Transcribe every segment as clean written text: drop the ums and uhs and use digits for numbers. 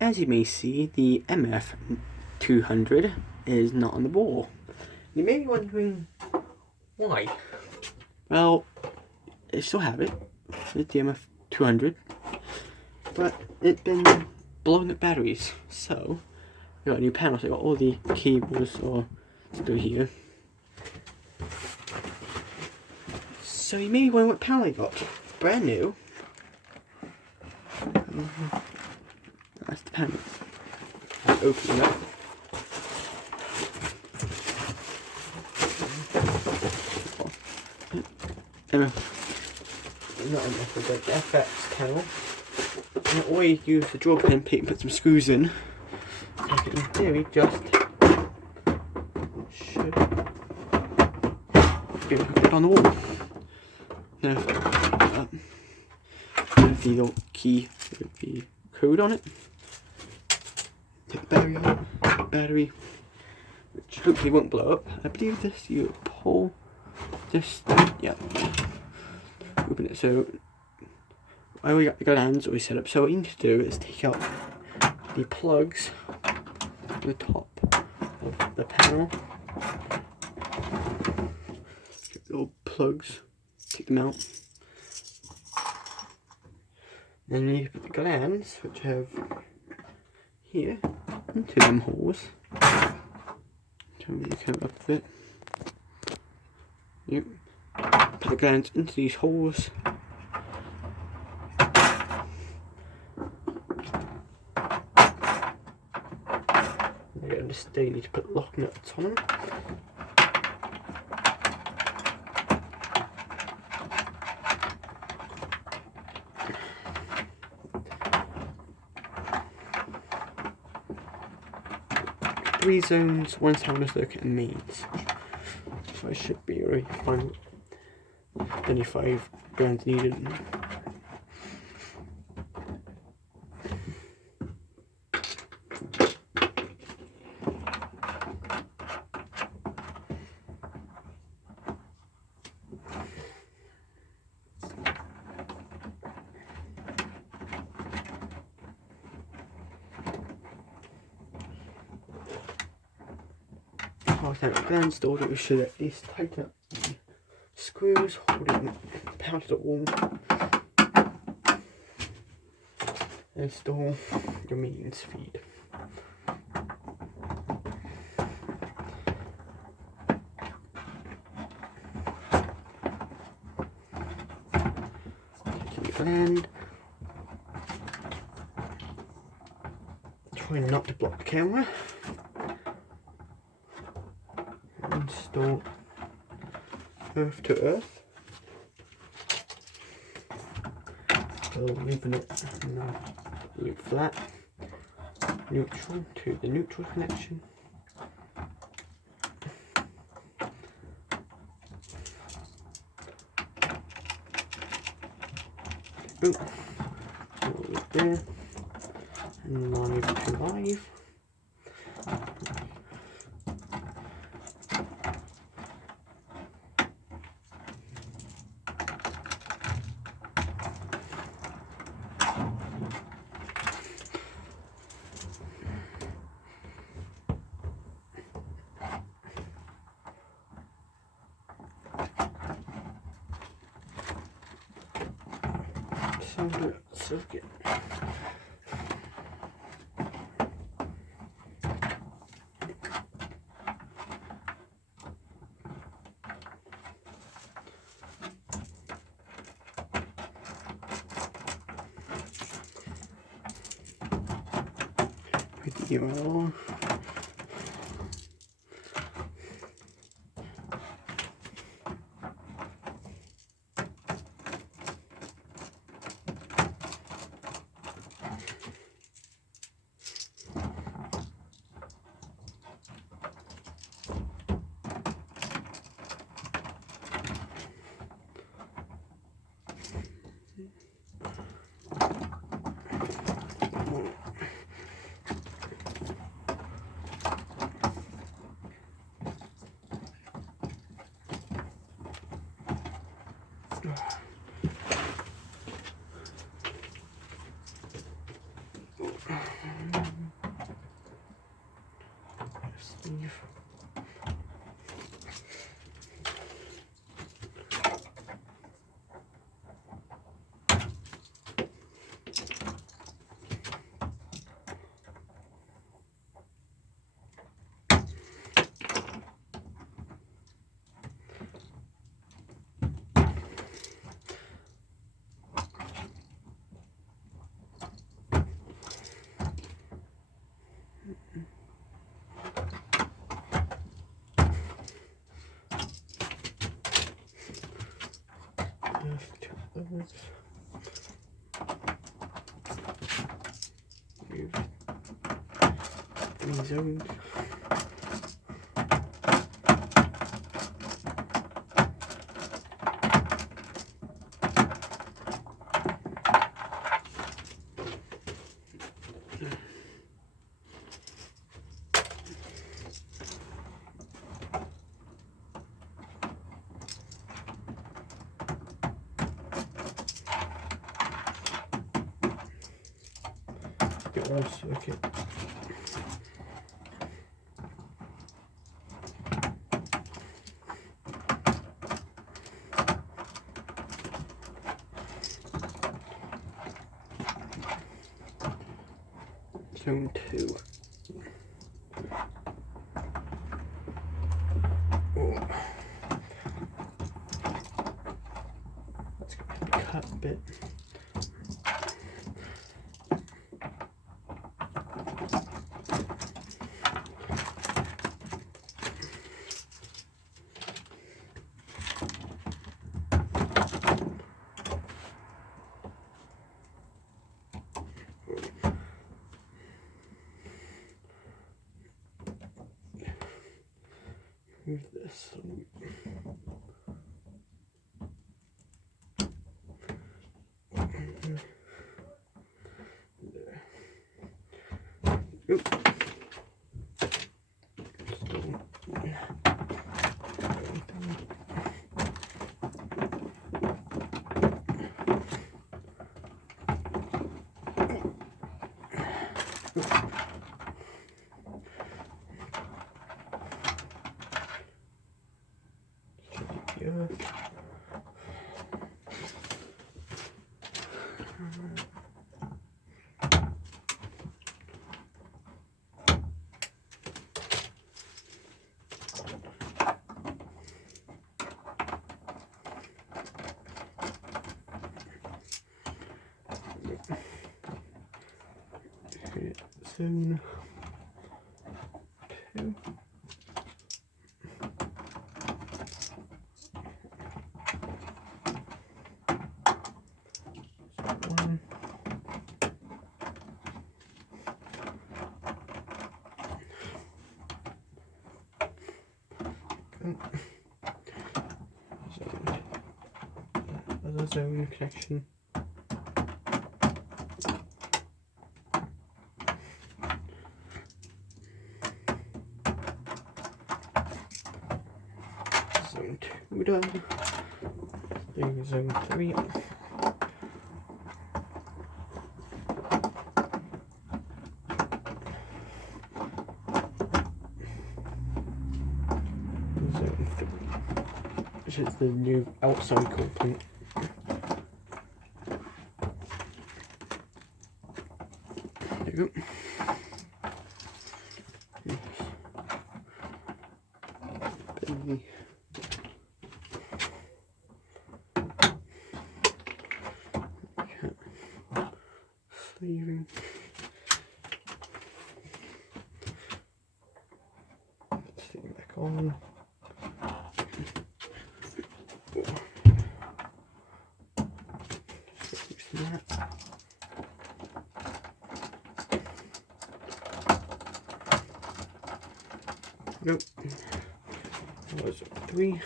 as you may see, the mf200 is not on the ball. You may be wondering why. Well, I still have it. It's the mf200, but it's been blowing up batteries. So I got a new panel. So I got all the cables are still here. So you may be wondering what panel I got. Brand new. That's the panel. Open it up. Not enough of the FX panel. And all you use the draw pin, pick and put some screws in. So I can, in theory, just should be able to put it on the wall. Now, the little key with the code on it. Take the battery out. Battery, which hopefully won't blow up. I believe this you pull this. Yeah. Open it. So I already got the hands already set up. So what you need to do is take out the plugs on the top of the panel. Get the little plugs. Take them out. Then you put the glands, which have here, into them holes. Try and come up a bit. Yep. Put the glands into these holes. You understand you need to put lock nuts on them. Three zones, one sound circuit and mains. So I should be already fine. Only 5 glands needed. After the gland installed, we should at least tighten up the screws holding the power to the wall. Install your mains feed. Taking the gland. Try not to block the camera. Install earth to earth. So leaving it loop flat. Neutral to the neutral connection. Boom. Right there. And live to live. Circuit. With the URL. sleeve. Move 3 zones. Get one circuit. Zone 2. Oh. That's going to cut a bit. Move this. Oop. Yeah. Zone 2. One. Zone. Other zone connection. Zone 2 done. Doing zone 3. Zone 3, which is the new outside coupling. There you go. Baby. Sleeving. Stick it back on. That. Nope. That was 3.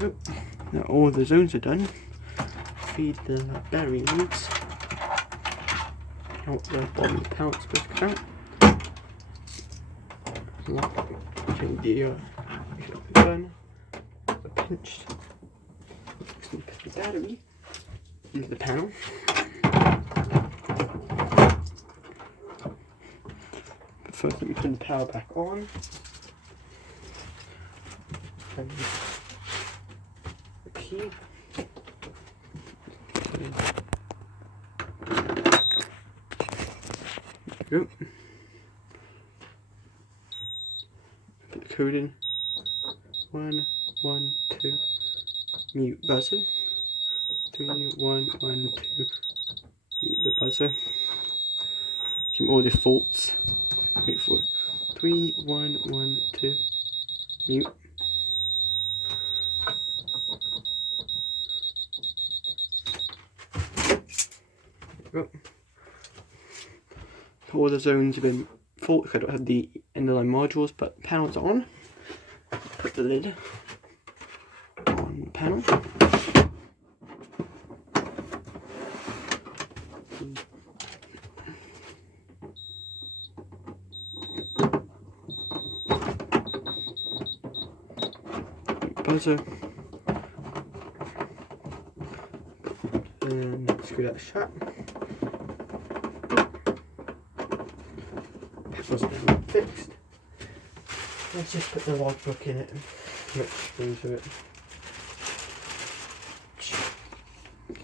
Yep. Now all the zones are done. Feed the battery leads. Out the bottom of the panel it's supposed to come out. Change the gun. The pinched. Next we put the battery into the panel. But first let me turn the power back on. And the key. There we go. Put the code in. 1 1 2. Mute buzzer. 3 1 1 2. Mute the buzzer. Keep all defaults. Wait for it. 3 1 1 2. Mute. There we go. All the zones have been full. I don't have the end line modules, but the panels are on. Put the lid on the panel. Buzzer. And screw that shut. Wasn't fixed. Let's just put the logbook in it and mix into it.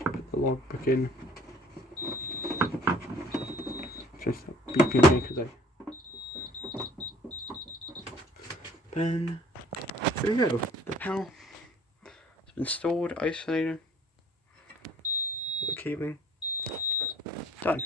Put the logbook in. Just beeping me because Then there we go. The panel has been stored, isolated, the cabling done.